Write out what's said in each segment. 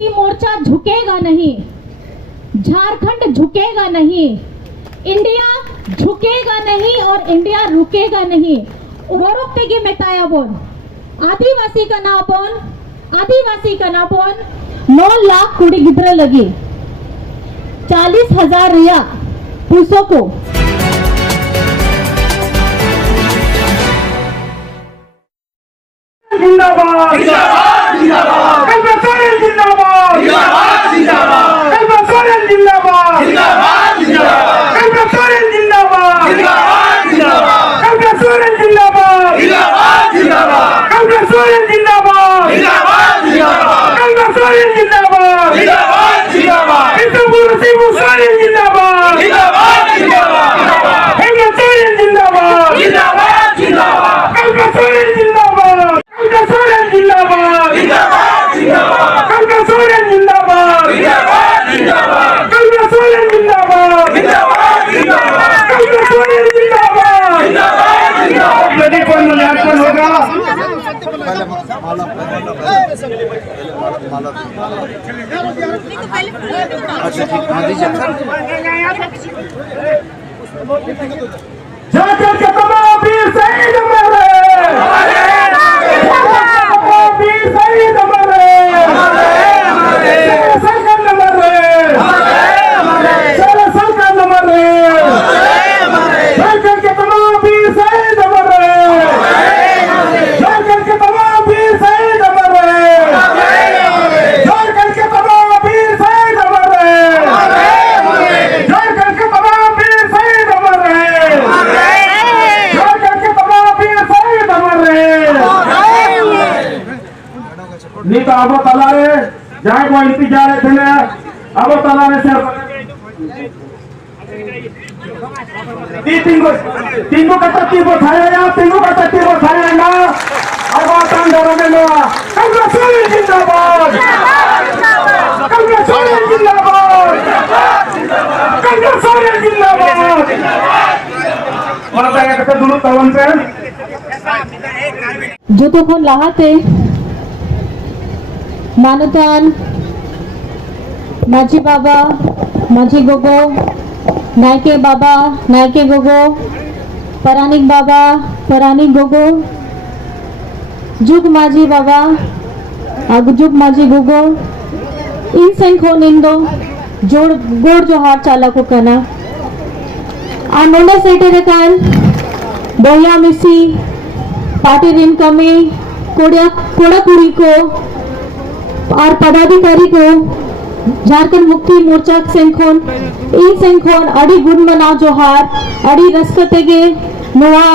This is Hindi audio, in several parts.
मोर्चा झुकेगा नहीं, झारखंड झुकेगा नहीं, इंडिया झुकेगा नहीं और इंडिया रुकेगा नहीं। गौरव मेटाया बोल आदिवासी का ना बोल, आदिवासी का ना बोल 9 लाख कुड़ी गिद्र लगी, 40,000 रिया पुरुषों को। जिंदाबाद जिंदाबाद जिंदाबाद कल्पना जिंदाबाद जिंदाबाद जिंदाबाद कल्पना जिंदाबाद जिंदाबाद जिंदाबाद कल्पना जिंदाबाद जिंदाबाद जिंदाबाद कल्पना जिंदाबाद जिंदाबाद जिंदाबाद कल्पना जिंदाबाद जिंदाबाद जिंदाबाद कल्पना जिंदाबाद जिंदाबाद जिंदाबाद इस पूरी मुसारे जिंदाबाद जिंदाबाद जिंदाबाद कल्पना जिंदाबाद जिंदाबाद जिंदाबाद कल्पना जिंदाबाद जिंदाबाद जिंदाबाद जिंदाबाद कल्पना जिंदाबाद जिंदाबाद जिंदाबाद कल्पना जिंदाबाद जिंदाबाद जिंदाबाद कल्पना जिंदाबाद जिंदाबाद जिंदाबाद यदि कोई मूल्यांकन होगा अच्छा ठीक हाँ दीजिए जाकर के तमाम वीर शहीद मरे नहीं तो अब तलारे जहाँ को इंतजार थे ना अब तलारे से तीन को कटा तीन को खाया या तीन को कटा तीन को खाया ना अब आसान डरो में लो कल्पना जिंदाबाद कल्पना जिंदाबाद कल्पना जिंदाबाद और क्या कहते दोनों तवन पे जो तो कौन लाहाते मानुतान माझी बाबा माझी गोगो नायके बाबा नायके गोगो परानिक बाबा परानिक गोगो जुग माझी बाबा आगु जुग माझी गोगो इन संखो निंदो जोड़ गोड़ जो हार चाला को कना आ नोंडे सेटे रकान बोया मिसी पार्टी रिम कमी कोड़ा कुड़ी को और पदाधिकारी को झारखंड मुक्ति मोर्चा सेंखोन इन सेंखोन अड़ी गुण मना जोहार अड़ी रस्कतेगे नोआ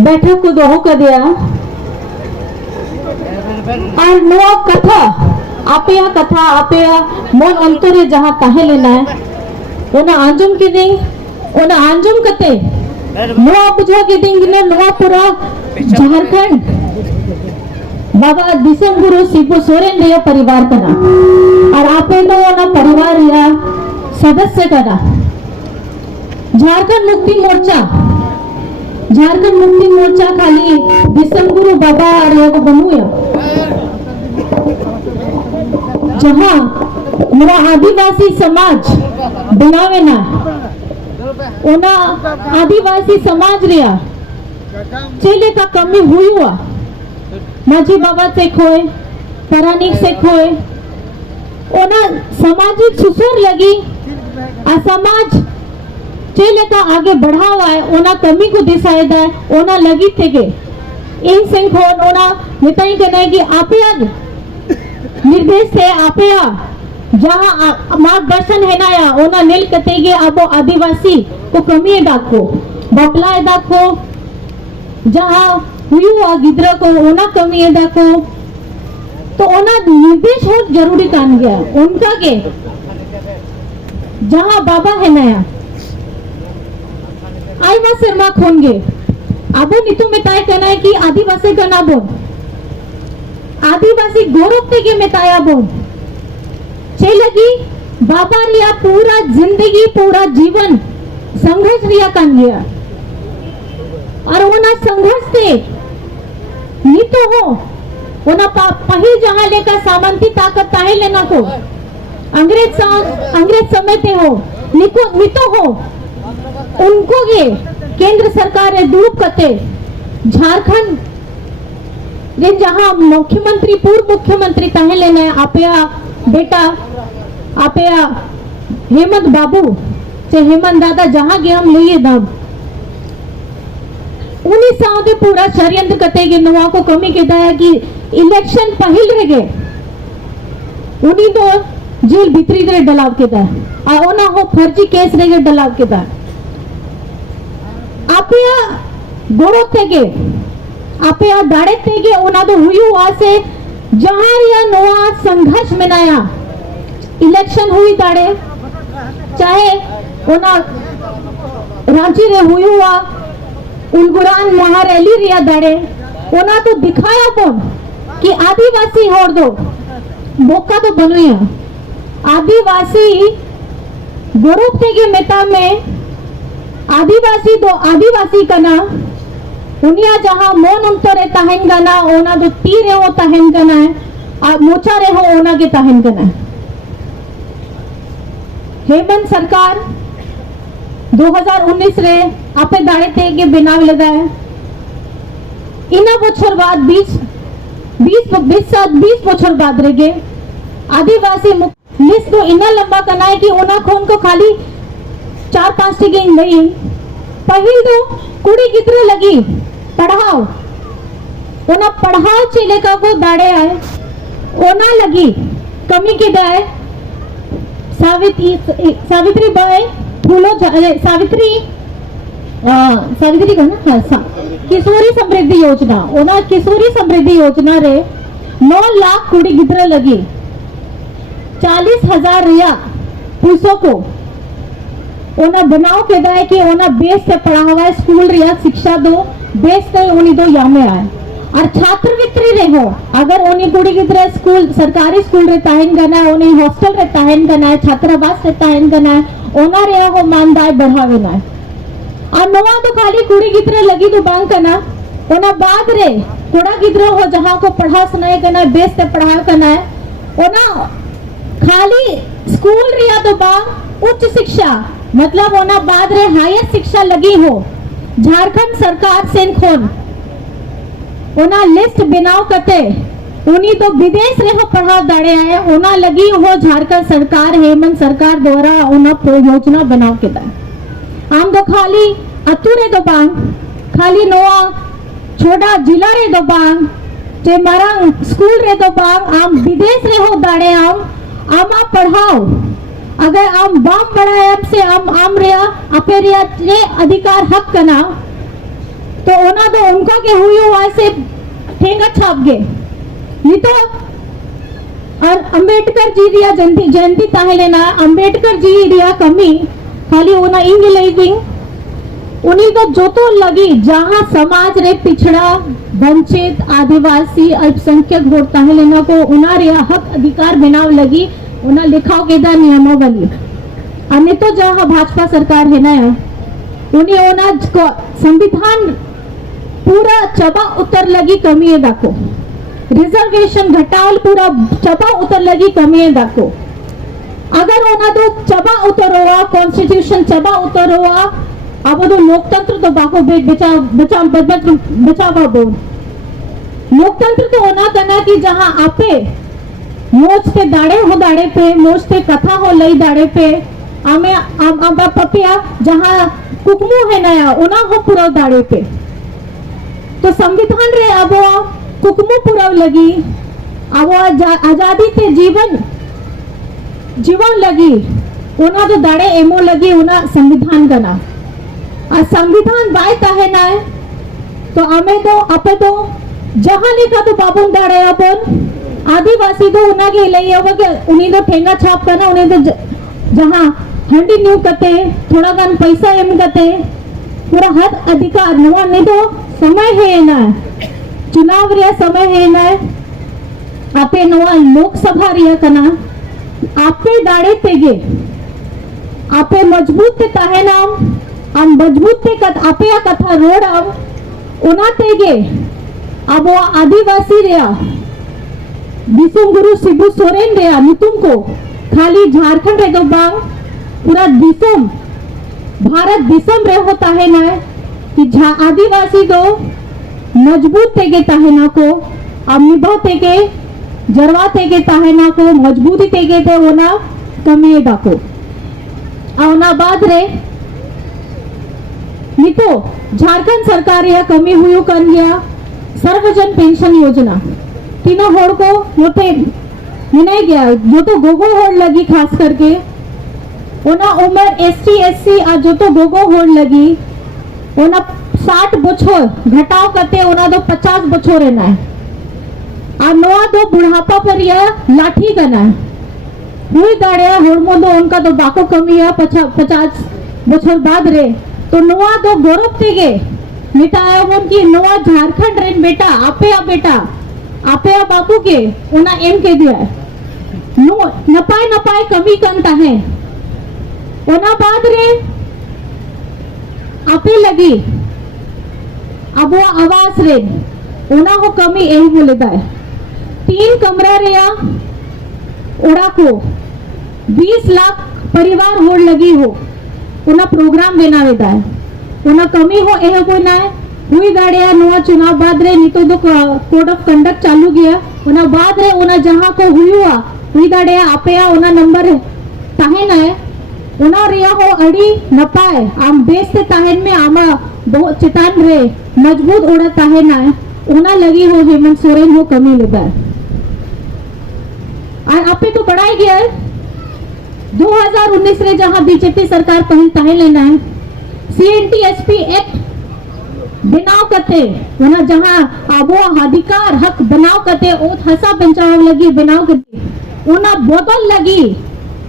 बैठक को दोहो कर दिया और नोआ कथा आपेया मन अंतरे जहां ताहे लेना है ओना आंजुम के नहीं ओना आंजुम कते नोआ बुझा के देंगे नोआ पूरा झारखंड बाबा दिसम गुरु सिब्बू सोरेन रिया परिवार कना और आपे तो ना परिवार या सदस्य कना झारखंड मुक्ति मोर्चा खाली दिसम गुरु बाबा और या को बनूया जहां मेरा आदिवासी समाज बनावे ना ओना आदिवासी समाज रिया चेले का कमी हुई हुआ माझी बाबा से खोए परानिक से खोए ओना सामाजिक सुसुर लगी आ समाज चेले का आगे बढ़ावा है ओना कमी को दिसायदा है ओना लगी थे के इन संखोन ओना निताई कने की आपेया निर्देश से आपेया जहां मार्गदर्शन है ना या ओना नील कतेगे अबो आदिवासी को कमी डाको बकला डाको जहां हुआ गिद्रा को ओना कमी देखो तो ओना निर्देश हो जरूरी कान गया उनका के जहां बाबा है नया आई बा शर्मा खोनगे अब नीतू में तय करना है कि आदिवासी का ना बोल आदिवासी गौरव के मेताया बोल छे लगी बाबा रिया पूरा जिंदगी पूरा जीवन संघर्ष रिया कान गया और ओना संघर्ष से नीतो हो ओना पहिल जहां लेकर सामंती ताकत ताहे लेना को अंग्रेज समझते हो नितो हो उनको ये केंद्र सरकार ने दूर करते झारखंड रे जहां मुख्यमंत्री पूर्व मुख्यमंत्री ताहे लेना आपया बेटा आपया हेमंत बाबू से हेमंत दादा जहां गए हम लिए दब उन्हीं साथ पूरा षड्यंत्र करते गए नवा को कमी के दाया कि इलेक्शन पहिल रह गए उन्हीं तो जेल भीतरी दे डलाव के दा आ ओना हो फर्जी केस रह गए डलाव के दा आपया गोड़ो तेगे आपया दाड़े तेगे ओना तो हुई हुआ से जहां या नवा संघर्ष मनाया इलेक्शन हुई दाड़े चाहे ओना रांची रे हुई हुआ उलगुरान महारैली रिया दाड़े ओना तो दिखाया कौन कि आदिवासी होड़ दो बोका तो बनुया आदिवासी गोरुप के मेता में आदिवासी दो आदिवासी कना उनिया जहां मोन उमतरे तहन गना ओना दो तीर हो तहन गना है मोचा रे हो ओना के तहन गना है हेमंत सरकार 2019 रे आपे दाड़े ते के बिना लगा है इना बछर बाद 20 बछर बाद रे गे आदिवासी लिस्ट तो इना लंबा करना है कि ओना खोन को खाली 4-5 टिके नहीं पहिल तो कुड़ी कितने लगी पढ़ाओ ओना पढ़ाओ चले का को दाड़े आए ओना लगी कमी के दाए सावित्री बाई फूलो सावित्री को ना किशोरी समृद्धि योजना ओना किशोरी समृद्धि योजना रे 9 लाख कुड़ी गिद्र लगी 40,000 रिया पुलिसों को ओना बनाओ के दाए कि ओना बेस से पढ़ावा स्कूल रिया शिक्षा दो बेस से उन्हीं दो यामे आए और छात्रवृत्ति रे हो अगर उन्हीं कुड़ी गिद्र स्कूल सरकारी स्कूल रे ताहन गना है उन्हीं हॉस्टल रे ताहन गना है छात्रावास रे ताहन गना है ओना रे हो मानदाय बढ़ावे ना और नवा तो खाली कुड़ी गिद्र लगी तो बांग कना ओना बाद रे कुड़ा गिद्र हो जहां को पढ़ा सुनाए कना बेस से पढ़ा कना है ओना खाली स्कूल रिया तो बांग उच्च शिक्षा मतलब ओना बाद रे हायर शिक्षा लगी हो झारखंड सरकार से खोन ओना लिस्ट बनाओ कते उन्हीं तो विदेश रे हो पढ़ा दाड़े आए ओना लगी हो झारखंड सरकार हेमंत सरकार द्वारा ओना योजना बनाओ के दाए आम तो खाली अतुरे दो बांग खाली नोआ छोटा जिला रे दो बांग जे मारा स्कूल रे दो बांग आम विदेश रे हो दाड़े आमा पढ़ाओ अगर आम बाम बढ़ाए से आम रिया अपे रिया ले अधिकार हक कना तो ओना तो उनका के हुई हुआ से ठेंगा छाप गए नहीं तो और अंबेडकर जी रिया जयंती ताहे लेना अम्बेडकर जी रिया कमी खाली ओना इंग लेगिंग उन्हीं तो जो तो लगी जहां समाज रे पिछड़ा वंचित आदिवासी अल्पसंख्यक वोट ताहे लेना को उना रिया हक अधिकार बनाव लगी उना लिखाओ के दा नियमावली अन्य तो जहां भाजपा सरकार है ना उन्हीं ओना संविधान पूरा चबा उतर लगी कमी है दाको रिजर्वेशन घटावल पूरा चबा उतर लगी कमी है दाको अगर ओना तो चबा उतर हुआ कॉन्स्टिट्यूशन चबा उतर हुआ अब तो लोकतंत्र तो बाको बचावा बोल लोकतंत्र तो होना करना कि जहां आपे मोच पे दाड़े हो दाड़े पे मोच पे कथा हो लई दाड़े पे आमे आम पपिया जहां कुकमू है नया ओना हो पूरा दाड़े पे तो संविधान रे अब कुकमू पूरा लगी अब आजादी ते जीवन लगी ओना तो दाड़े एमो लगी ओना संविधान का ना और संविधान बायता है ना तो हमें तो अपे तो जहां लिखा तो बाबू दाड़े अपन आदिवासी तो उना के ले उन्हीं तो ठेंगा छाप करना उन्हें तो जहां हंडी न्यू करते थोड़ा गान पैसा एम करते पूरा हद अधिकार नवा नहीं तो समय है ना चुनाव रिया समय है ना आपे नवा लोकसभा रिया कना आपे दाड़े तेगे आपे मजबूत ते ताहे नाम हम मजबूत ते कत आपे कथा रोड अब उना तेगे अब वो आदिवासी रिया दिसुम गुरु शिबू सोरेन रे नितुम को खाली झारखंड रे दो बांग पूरा दिसुम भारत दिसम रे होता है ना कि आदिवासी दो मजबूत तेगे ताहेना को अम्निबा तेगे जरवा तेगे ताहेना को मजबूती तेगे ते ओना कमी डाको आवना बाद रे नितो झारखंड सरकार या कमी हुई कर गया सर्वजन पेंशन योजना तीनों होड़ को मोटे मिनाई गया जो तो गोगो होड़ लगी खास करके ओना उम्र एसटी एससी आ जो तो गोगो होड़ लगी ओना 60 बछोर घटाव करते ओना दो 50 बछोर रहना है आ नवा दो बुढ़ापा पर यह लाठी करना है हुई गाड़िया होड़मो दो उनका तो बाको कमी है 50 बछोर बाद रे तो नवा दो गौरव तेगे मिटाया उनकी नवा झारखंड रेन बेटा आपे बापू के उना एम के दिया नो नपाए कमी करता है ओना बाद रे आपे लगी अब वो आवास रे ओना हो कमी यही बोले दाए 3 कमरा रे या ओड़ा को 20 लाख परिवार होड़ लगी हो उना प्रोग्राम बनावे दाए उना कमी हो एह को ना हुई गाड़िया नवा चुनाव बाद रे नितो दो कोड ऑफ कंडक्ट चालू गया उना बाद रे उना जहां को हुई गाड़िया आपया उना नंबर ताहे ना उना रिया हो अड़ी नपाए आम बेस से ताहेन में आमा बहुत चितान रे मजबूत उड़ा ताहे ना उना लगी हो हेमंत सोरेन हो कमी लेदा और आपे तो बढ़ाई गया 2019 रे जहां बीजेपी सरकार पहल ताहे लेना है CNTSP एक्ट बनाव करते वना जहां आबो अधिकार हक बनाव करते ओ हसा बचाव लगी बनाव करते ओना बदल लगी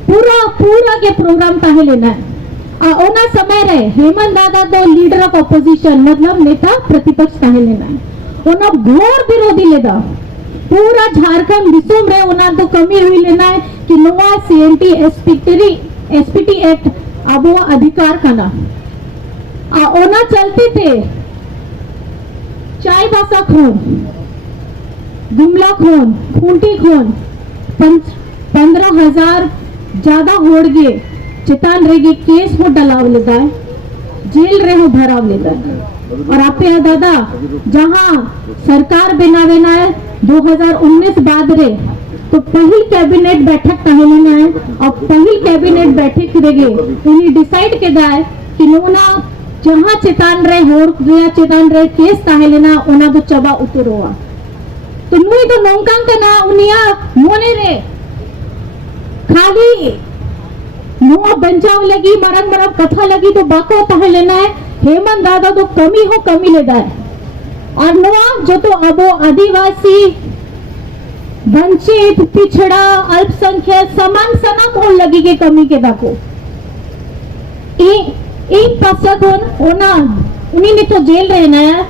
पूरा के प्रोग्राम ताहे लेना है ओना समय रे हेमंत दादा तो लीडर ऑफ ऑपोजिशन मतलब नेता प्रतिपक्ष ताहे लेना है ओना घोर विरोधी लेदा पूरा झारखंड दिसुम रे ओना तो कमी हुई लेना है कि नवा SPT एक्ट आबो अधिकार खाना ओना चलते थे चाय बासा खून गुमला खून खूंटी खून 15,000 ज्यादा होड़ गए चितान रेगी केस हो डलाव लेता है जेल रे हो भराव लेता है और आपे दादा जहां सरकार बनावे ना है 2019 बाद रे तो पहली कैबिनेट बैठक तहलेना है और पहली कैबिनेट बैठक रेगे उन्हीं डिसाइड के दाए कि नोना जहां चितान रे होड़ गया चितान रे केस ताहेलेना ओना तो चबा उतरोआ तो नुई तो नोंकांकना उनिया मोने रे खाली नुआ बंचाव लगी मरन कथा लगी तो बाको ताहेलेना है हेमंत दादा तो कमी लेदा है और नुआ जो तो अबो आदिवासी वंचित पिछड़ा अल्पसंख्यक समान सनम होड़ लगी के कमी के दाको एक पसकोन ओना उन्हीं ने तो जेल रहना है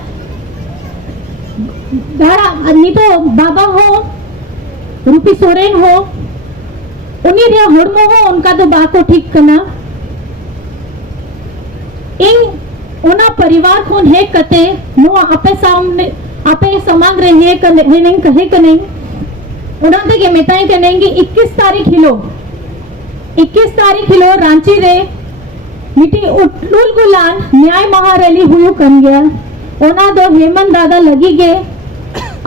दाड़ा नहीं तो बाबा हो रूपी सोरेन हो उन्हीं रे होड़मो हो उनका तो बाको ठीक करना इन ओना परिवार को है कते नो आपे सामने आपे समान रे है नहीं कहे कि नहीं उना ते के मिताई के नहीं 21 तारीख हिलो रांची रे मिटी उटलुल गुलान न्याय महारैली हुई कर गया ओना दो हेमंत दादा लगी गे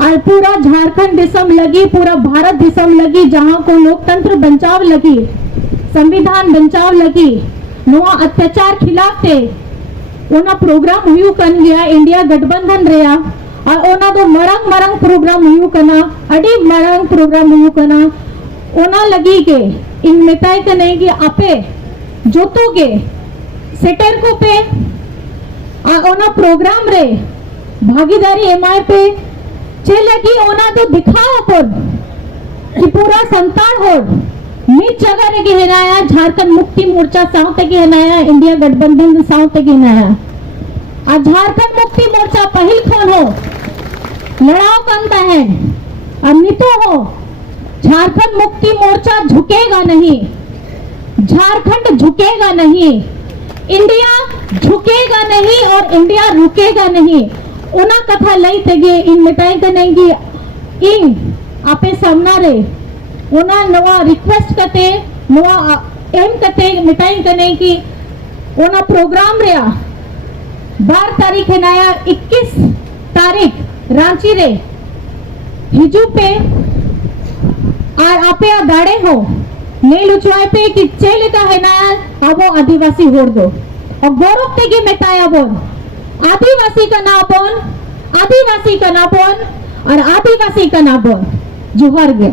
और पूरा झारखंड दिसम लगी पूरा भारत दिसम लगी जहां को लोकतंत्र बचाव लगी संविधान बचाव लगी नोआ अत्याचार खिलाफ थे ओना प्रोग्राम हुई कर गया इंडिया गठबंधन रेया और ओना दो मरंग प्रोग्राम हुई करना अड़ी मरंग प्रोग्राम हुई करना ओना लगी के इन मिताई के नहीं कि आपे जोतोगे सेटर को पे ओना प्रोग्राम रे भागीदारी एमआई पे लगी ओना तो दिखाओ पर कि पूरा संतान हो नीच जगह रे गिनाया झारखंड मुक्ति मोर्चा साउथ के गिनाया इंडिया गठबंधन साउथ के गिनाया आज झारखंड मुक्ति मोर्चा पहल खोन हो लड़ाओ करता है अमितो हो झारखंड मुक्ति मोर्चा झुकेगा नहीं झारखंड झुकेगा नहीं इंडिया झुकेगा नहीं और इंडिया रुकेगा नहीं उना कथा लई तेगे इन मिटाई के नहीं कि इन आपे सामना रे ओना नवा रिक्वेस्ट करते नवा एम करते मिटाई करने की ओना प्रोग्राम रे 12 तारीख है नया 21 तारीख रांची रे हिजू पे और आपे दाड़े हो ने लुचवाए पे कि चेले का है नया अब आदिवासी होड़ दो और गौरव ते के मिटाया बोन आदिवासी का नापोन और आदिवासी का नापोन जोहार गे।